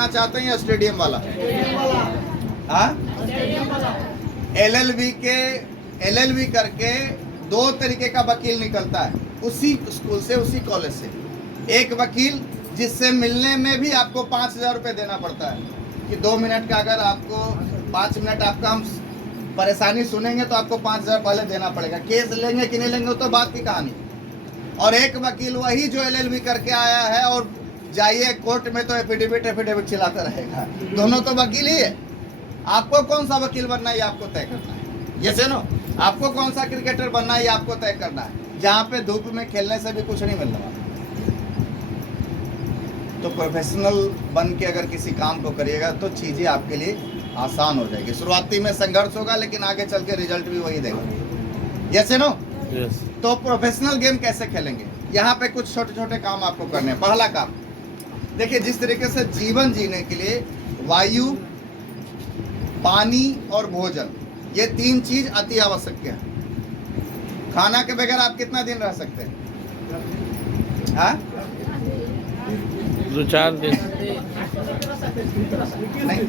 करना चाहते हैं या स्टेडियम वाला? हाँ, एलएलबी करके दो तरीके का वकील निकलता है उसी स्कूल से, उसी कॉलेज से। एक वकील जिससे मिलने में भी आपको 5,000 रुपये देना पड़ता है कि 2 मिनट का, अगर आपको 5 मिनट आपका हम परेशानी सुनेंगे तो आपको 5,000 पहले देना पड़ेगा। केस लेंगे कि नहीं लेंगे तो बात की कहानी। और एक वकील वही जो एलएलबी करके आया है और जाइए कोर्ट में तो एफिडेविट चिल्लाता रहेगा। दोनों तो वकील ही है। आपको कौन सा वकील बनना है ये आपको तय करना है। ये सुनो, आपको कौन सा क्रिकेटर बनना है ये आपको तय करना है, जहाँ पे धूप में खेलने से भी कुछ नहीं मिलने वाला। तो प्रोफेशनल बन के अगर किसी काम को करिएगा तो चीज़ें आपके लिए आसान हो जाएगी। शुरुआती में संघर्ष होगा लेकिन आगे चल के रिजल्ट भी वही देगा। Yes no? यस। तो प्रोफेशनल गेम कैसे खेलेंगे, यहाँ पे कुछ छोटे छोटे काम आपको करने हैं। पहला काम देखिए, जिस तरीके से जीवन जीने के लिए वायु, पानी और भोजन, ये 3 चीज अति आवश्यक है। खाना के बगैर आप कितना दिन रह सकते हैं? हाँ, 2-4 दिन नहीं,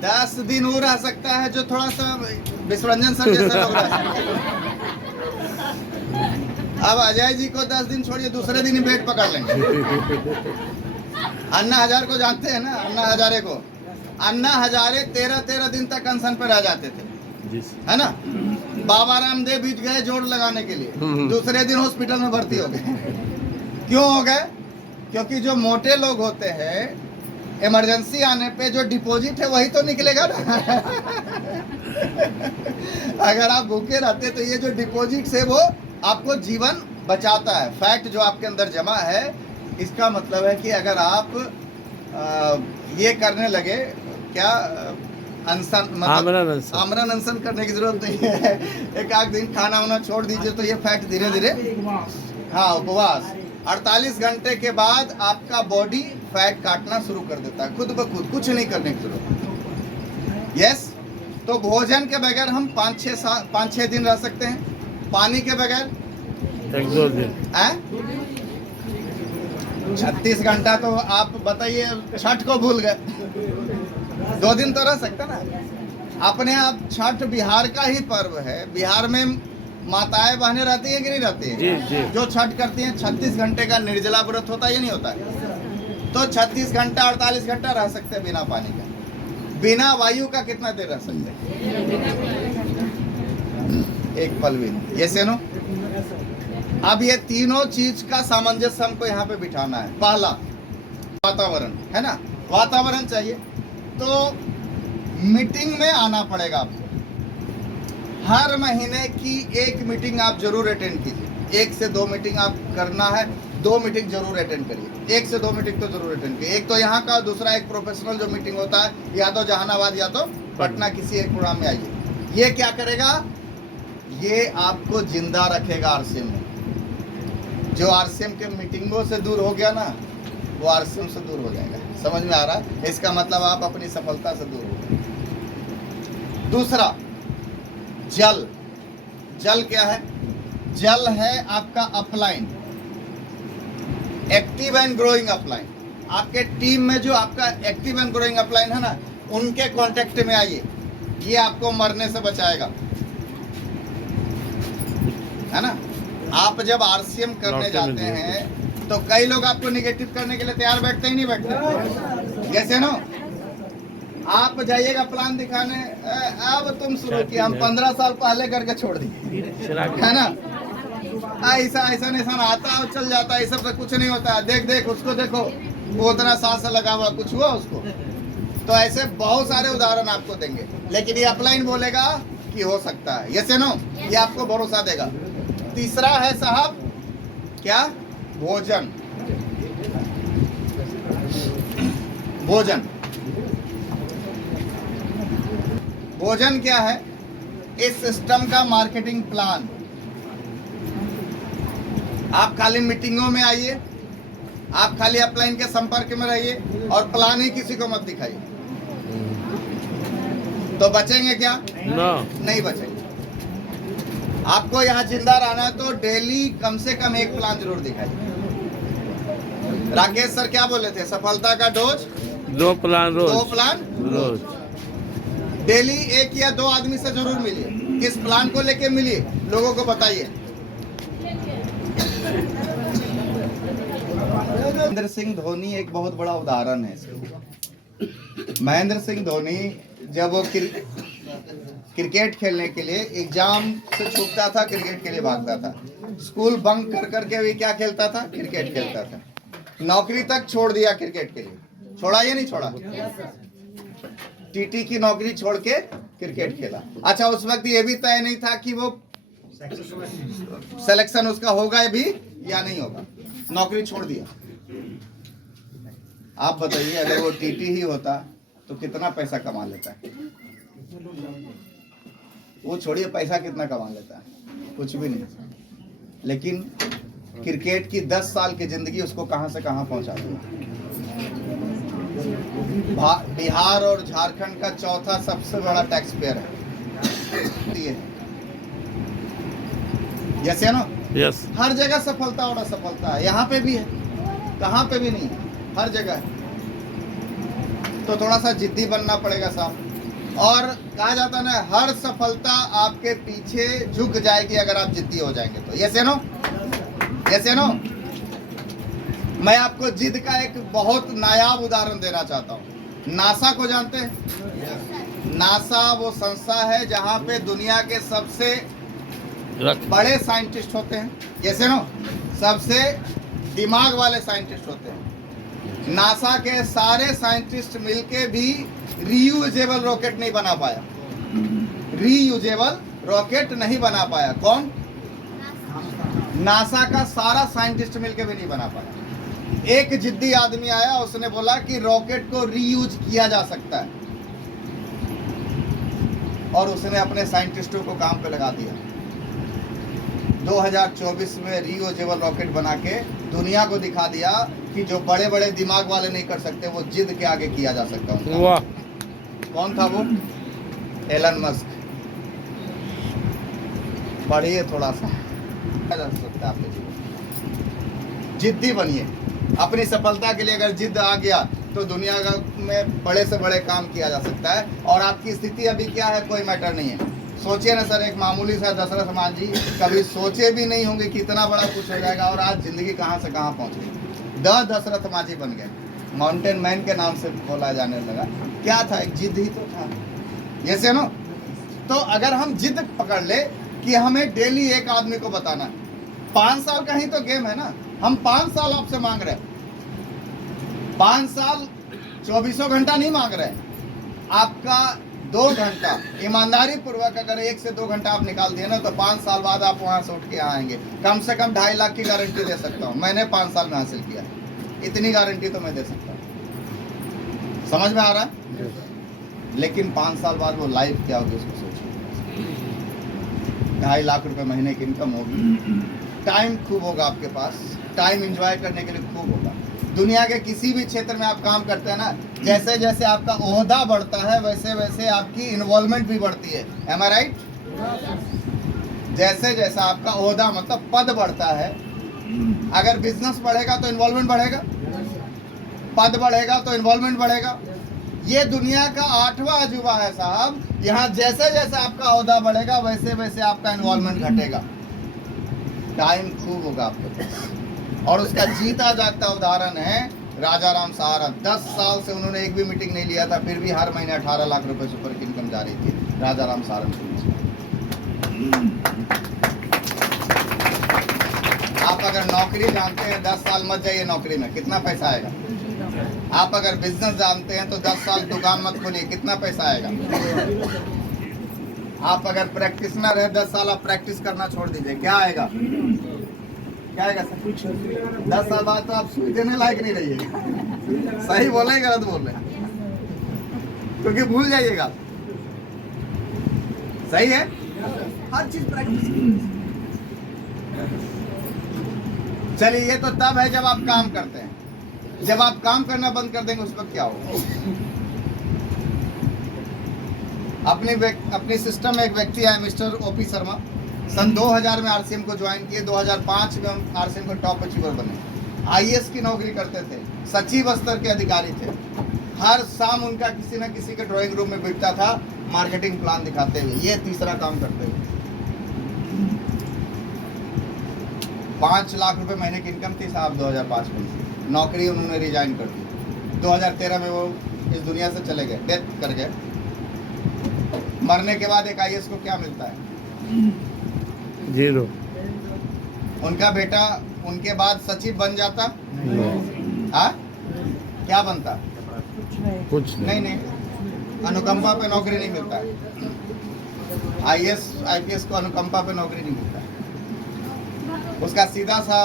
10 दिन वो रह सकता है जो थोड़ा सा विश्वरंजन सर जैसा लोग रह सकते हैं। अब अजय जी को 10 दिन छोड़िए, दूसरे दिन ही पेट पकड़ लेंगे। अन्ना हजारे को जानते हैं ना? अन्ना हजारे को, अन्ना हजारे 13 दिन तक अनशन पर रह जाते थे, है ना? बाबा रामदेव बीच गए जोड़ लगाने के लिए, दूसरे दिन हॉस्पिटल में भर्ती हो गए। क्यों हो गए? क्योंकि जो मोटे लोग होते हैं, इमरजेंसी आने पे जो डिपॉजिट है वही तो निकलेगा ना। अगर आप भूखे रहते तो ये जो डिपॉजिट है वो आपको जीवन बचाता है। फैक्ट जो आपके अंदर जमा है, इसका मतलब है कि अगर आप ये करने लगे, क्या अनशन, मतलब आमरण अनशन करने की जरूरत नहीं है। एक आध दिन खाना वाना छोड़ दीजिए तो ये फैक्ट धीरे धीरे, हाँ, उपवास 48 घंटे के बाद आपका बॉडी फैट काटना शुरू कर देता है खुद ब खुद, कुछ नहीं करने की जरूरत। यस। तो भोजन के बगैर हम 5-6 दिन रह सकते हैं। पानी के बगैर 1-2 दिन। 36 घंटा तो आप बताइए, छठ को भूल गए, 2 दिन तो रह सकते ना अपने आप। छठ बिहार का ही पर्व है। बिहार में माताएं बहनें रहती हैं कि नहीं रहती हैं? जी, जी। जो छठ करती हैं, 36 घंटे का निर्जला व्रत होता है या नहीं होता है? तो 36 घंटा 48 घंटा रह सकते हैं बिना पानी का। बिना वायु का कितना देर रह सकते हैं? एक पल भी नहीं। ये सेनो, अब ये तीनों चीज का सामंजस्य हमको यहाँ पे बिठाना है। पहला वातावरण है ना, वातावरण चाहिए तो मीटिंग में आना पड़ेगा आपको। हर महीने की 1 मीटिंग आप जरूर अटेंड कीजिए। 1 से 2 मीटिंग आप करना है, 2 मीटिंग जरूर अटेंड करिए। 1 से 2 मीटिंग तो जरूर अटेंड करिए। एक तो यहाँ का, दूसरा एक प्रोफेशनल जो मीटिंग होता है, या तो जहानाबाद या तो पटना, किसी एक प्रोग्राम में आइए। ये क्या करेगा? ये आपको जिंदा रखेगा आरसीएम में। जो आरसीएम के मीटिंगों से दूर हो गया ना, वो आरसीएम से दूर हो जाएगा। समझ में आ रहा है? इसका मतलब आप अपनी सफलता से दूर हो गए। दूसरा, जल। जल क्या है? जल है आपका upline, active and growing upline. आपके टीम में जो आपका एक्टिव एंड ग्रोइंग अपलाइन है ना, उनके कांटेक्ट में आइए। ये आपको मरने से बचाएगा, है ना? आप जब आरसीएम करने जाते हैं तो कई लोग आपको निगेटिव करने के लिए तैयार बैठते ही नहीं बैठते। जैसे ना आप जाइएगा प्लान दिखाने, अब तुम शुरू किया, हम 15 साल पहले करके छोड़ दिए, है ना? ऐसा आता और चल जाता है, ये सब से कुछ नहीं होता है। देख उसको देखो, वो उतना सांस लगा हुआ, कुछ हुआ उसको? तो ऐसे बहुत सारे उदाहरण आपको देंगे, लेकिन ये अपलाइन बोलेगा कि हो सकता है। ये से नो, ये आपको भरोसा देगा। तीसरा है साहब क्या? भोजन। भोजन, भोजन क्या है? इस सिस्टम का मार्केटिंग प्लान। आप खाली मीटिंगों में आइए, आप खाली अपलाइन के संपर्क में रहिए और प्लान ही किसी को मत दिखाइए, तो बचेंगे क्या? नहीं बचेंगे। आपको यहाँ जिंदा रहना है तो डेली कम से कम 1 प्लान जरूर दिखाइए। राकेश सर क्या बोले थे? सफलता का डोज 2 प्लान रोज। 2 प्लान रोज। डेली 1 या 2 आदमी से जरूर मिलिए। किस प्लान को लेके मिलिए, लोगों को बताइए। महेंद्र सिंह धोनी एक बहुत बड़ा उदाहरण है इसका। महेंद्र सिंह धोनी जब वो क्रिकेट खेलने के लिए एग्जाम से छूटता था, क्रिकेट के लिए भागता था। स्कूल बंक कर करके भी क्या खेलता था? क्रिकेट खेलता था। नौकरी तक छोड़ दिया क्रिकेट के लिए। छोड़ा या नहीं छोड़ा? टीटी की नौकरी छोड़ के क्रिकेट खेला। अच्छा, उस वक्त ये भी तय नहीं था कि वो सिलेक्शन उसका होगा भी या नहीं होगा। नौकरी छोड़ दिया। आप बताइए, अगर वो टीटी ही होता तो कितना पैसा कमा लेता है? वो छोड़िए पैसा कितना कमा लेता है, कुछ भी नहीं। लेकिन क्रिकेट की 10 साल की जिंदगी उसको कहां से कहां पहुंचा दी। बिहार और झारखंड का चौथा सबसे बड़ा टैक्स पेयर है। यस या नो? यस। हर जगह सफलता और असफलता है, यहाँ पे भी है, कहाँ पे भी नहीं, हर जगह है। तो थोड़ा सा जिद्दी बनना पड़ेगा साहब। और कहा जाता है ना, हर सफलता आपके पीछे झुक जाएगी अगर आप जिद्दी हो जाएंगे तो। यस या नो? यस या नो? मैं आपको जिद का एक बहुत नायाब उदाहरण देना चाहता हूँ। नासा को जानते हैं? नासा वो संस्था है जहाँ पे दुनिया के सबसे बड़े साइंटिस्ट होते हैं। जैसे नो, सबसे दिमाग वाले साइंटिस्ट होते हैं। नासा के सारे साइंटिस्ट मिलके भी रीयूजेबल रॉकेट नहीं बना पाया। रीयूजेबल रॉकेट नहीं बना पाया। कौन? नासा का सारा साइंटिस्ट मिलके भी नहीं बना पाया। एक जिद्दी आदमी आया, उसने बोला कि रॉकेट को रीयूज किया जा सकता है, और उसने अपने साइंटिस्टों को काम पे लगा दिया। 2024 में रीयूजेबल रॉकेट बना के दुनिया को दिखा दिया कि जो बड़े बड़े दिमाग वाले नहीं कर सकते, वो जिद के आगे किया जा सकता है। वाह। कौन था वो? Elon Musk. पढ़िए थोड़ा सा, जा सकता है आपके जीवन। जिद्दी बनिए। अपनी सफलता के लिए अगर जिद आ गया तो दुनिया में बड़े से बड़े काम किया जा सकता है। और आपकी स्थिति अभी क्या है, कोई मैटर नहीं है। सोचिए ना सर, एक मामूली सा दशरथ मांझी कभी सोचे भी नहीं होंगे कि इतना बड़ा कुछ हो जाएगा, और आज जिंदगी कहाँ से कहाँ पहुँच गई। दशरथ मांझी बन गए, माउंटेन मैन के नाम से बोला जाने लगा। क्या था? एक जिद ही तो था। जैसे ना, तो अगर हम जिद पकड़ ले कि हमें डेली एक आदमी को बताना है, 5 साल का ही तो गेम है ना। हम 5 साल आपसे मांग रहे हैं। 5 साल 24 घंटा नहीं मांग रहे हैं। आपका 2 घंटा ईमानदारी पूर्वक अगर 1 से 2 घंटा आप निकाल दिए ना, तो 5 साल बाद आप वहां से उठ के आएंगे। कम से कम 2.5 लाख की गारंटी दे सकता हूँ। मैंने 5 साल में हासिल किया, इतनी गारंटी तो मैं दे सकता हूँ। समझ में आ रहा है? लेकिन 5 साल बाद वो लाइफ क्या होगी उसको सोचिए। 2.5 लाख रुपए महीने की इनकम होगी, टाइम खूब होगा आपके पास, टाइम एंजॉय करने के लिए खूब होगा। दुनिया के किसी भी क्षेत्र में आप काम करते हैं ना, जैसे जैसे आपका ओहदा बढ़ता है वैसे वैसे आपकी इन्वॉल्वमेंट भी बढ़ती है। एम आई राइट? जैसे जैसा आपका ओहदा मतलब पद बढ़ता है, अगर बिजनेस बढ़ेगा तो इन्वॉल्वमेंट बढ़ेगा, पद बढ़ेगा तो इन्वॉल्वमेंट बढ़ेगा। ये दुनिया का 8वां अजूबा है साहब। यहाँ जैसे जैसे आपका ओहदा बढ़ेगा वैसे वैसे आपका इन्वॉल्वमेंट घटेगा। टाइम खूब होगा आपके पास। और उसका जीता जागता उदाहरण है राजा राम सहारण। 10 साल से उन्होंने एक भी मीटिंग नहीं लिया था, फिर भी हर महीने 18 लाख रुपए सुपर की इनकम जा रही थी राजा राम सहारण की। आप अगर नौकरी जानते हैं, 10 साल मत जाइए नौकरी में, कितना पैसा आएगा। आप अगर बिजनेस जानते हैं तो 10 साल दुकान मत खोलिए, कितना पैसा आएगा। आप अगर प्रैक्टिशनर है, 10 साल आप प्रैक्टिस करना छोड़ दीजिए, क्या आएगा? क्या आएगा सर? कुछ 10 साल बाद तो आप सुई देने लायक नहीं रहिएगा। सही बोल रहे, गलत बोल रहे, क्योंकि भूल जाइएगा। सही है? हर चीज प्रैक्टिस। चलिए, ये तो तब है जब आप काम करते हैं। जब आप काम करना बंद कर देंगे उस वक्त क्या होगा? अपने सिस्टम में एक व्यक्ति है मिस्टर ओपी शर्मा। सन 2000 में आरसीएम को ज्वाइन किए, 2005 में हम आरसीएम को टॉप अचीवर बने। आईएएस की नौकरी करते थे, सचिव स्तर के अधिकारी थे। हर शाम उनका किसी न किसी के ड्राइंग रूम में बैठता था मार्केटिंग प्लान दिखाते हुए, ये तीसरा काम करते हुए। 5 लाख रुपए महीने की इनकम थी साहब 2005 में। नौकरी उन्होंने रिजाइन कर दी। 2013 में वो इस दुनिया से चले गए, डेथ कर गए। मरने के बाद एक आईएएस को क्या मिलता है? 0। उनका बेटा उनके बाद सचिव बन जाता, हाँ क्या बनता? कुछ नहीं, अनुकंपा पे नौकरी नहीं मिलता। आईएएस आईपीएस को अनुकंपा पे नौकरी नहीं मिलता। उसका सीधा सा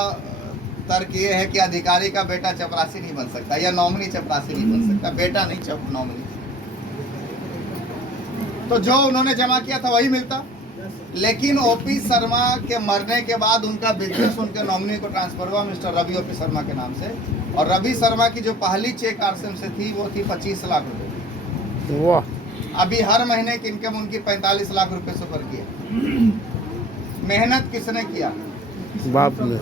तर्क ये है कि अधिकारी का बेटा चपरासी नहीं बन सकता, या नॉमिनी चपरासी नहीं बन सकता, बेटा नहीं नॉमिनी। तो जो उन्होंने जमा किया था वही मिलता। लेकिन ओपी शर्मा के मरने के बाद उनका बिजनेस उनके नॉमिनी को ट्रांसफर हुआ मिस्टर रवि ओपी शर्मा के नाम से। और रवि शर्मा की जो पहली चेक आरसीएम से थी वो थी 25 लाख रुपए। वाह। अभी हर महीने की इनकम उनकी 45 लाख रुपए से ऊपर की है। मेहनत किसने किया? बाप ने।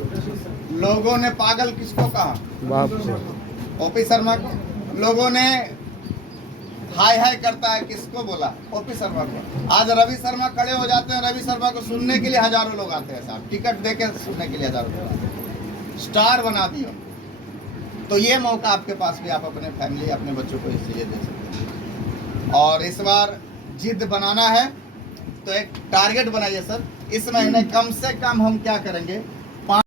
लोगों ने पागल किसको कहा? बाप ने। ओपी शर्मा को। लोगों ने हाय हाय करता है किसको बोला? ओपी शर्मा को। आज रवि शर्मा खड़े हो जाते हैं, रवि शर्मा को सुनने के लिए हजारों लोग आते हैं साहब, टिकट देके सुनने के लिए हजारों लोग आते हैं। स्टार बना दिया। तो ये मौका आपके पास भी, आप अपने फैमिली अपने बच्चों को इसलिए दे सकते हैं। और इस बार जिद बनाना है तो एक टारगेट बनाइए सर, इस महीने कम से कम हम क्या करेंगे